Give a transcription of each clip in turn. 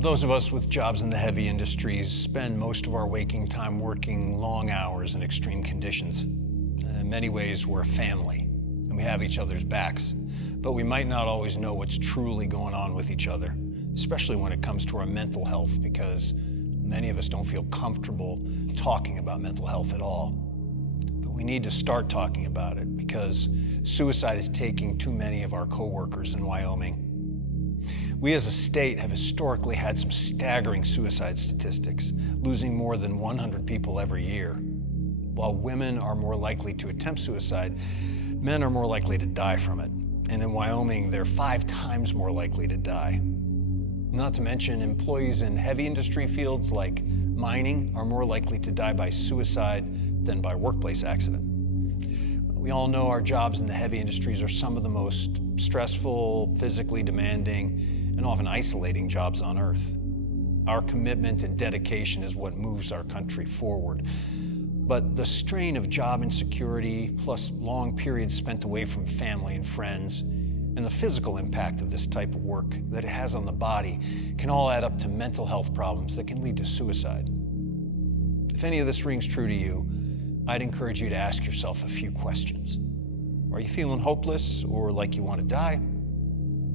Those of us with jobs in the heavy industries spend most of our waking time working long hours in extreme conditions. In many ways, we're a family, and we have each other's backs. But we might not always know what's truly going on with each other, especially when it comes to our mental health, because many of us don't feel comfortable talking about mental health at all. But we need to start talking about it, because suicide is taking too many of our coworkers in Wyoming. We as a state have historically had some staggering suicide statistics, losing more than 100 people every year. While women are more likely to attempt suicide, men are more likely to die from it. And in Wyoming, they're 5 times more likely to die. Not to mention, employees in heavy industry fields like mining are more likely to die by suicide than by workplace accident. We all know our jobs in the heavy industries are some of the most stressful, physically demanding, and often isolating jobs on Earth. Our commitment and dedication is what moves our country forward. But the strain of job insecurity, plus long periods spent away from family and friends, and the physical impact of this type of work that it has on the body can all add up to mental health problems that can lead to suicide. If any of this rings true to you, I'd encourage you to ask yourself a few questions. Are you feeling hopeless or like you want to die?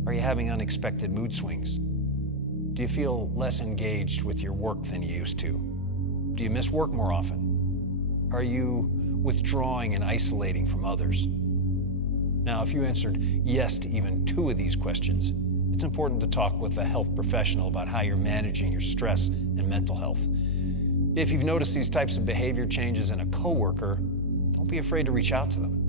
Are you having unexpected mood swings? Do you feel less engaged with your work than you used to? Do you miss work more often? Are you withdrawing and isolating from others? Now, if you answered yes to even 2 of these questions, it's important to talk with a health professional about how you're managing your stress and mental health. If you've noticed these types of behavior changes in a coworker, don't be afraid to reach out to them.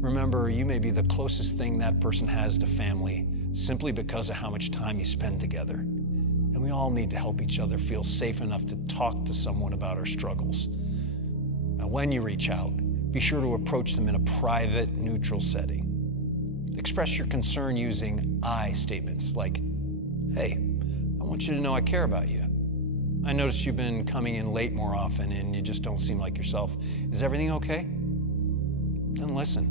Remember, you may be the closest thing that person has to family simply because of how much time you spend together. And we all need to help each other feel safe enough to talk to someone about our struggles. Now, when you reach out, be sure to approach them in a private, neutral setting. Express your concern using I statements like, "Hey, I want you to know I care about you. I noticed you've been coming in late more often and you just don't seem like yourself. Is everything okay?" Then listen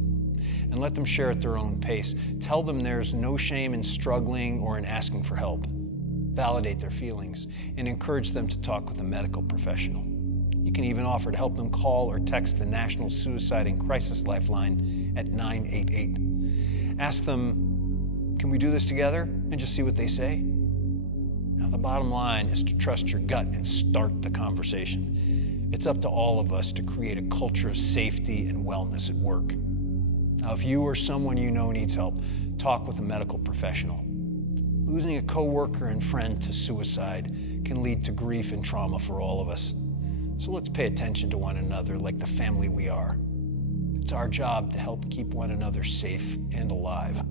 and let them share at their own pace. Tell them there's no shame in struggling or in asking for help. Validate their feelings and encourage them to talk with a medical professional. You can even offer to help them call or text the National Suicide and Crisis Lifeline at 988. Ask them, "Can we do this together?" and just see what they say. Now, the bottom line is to trust your gut and start the conversation. It's up to all of us to create a culture of safety and wellness at work. Now, if you or someone you know needs help, talk with a medical professional. Losing a coworker and friend to suicide can lead to grief and trauma for all of us. So let's pay attention to one another like the family we are. It's our job to help keep one another safe and alive.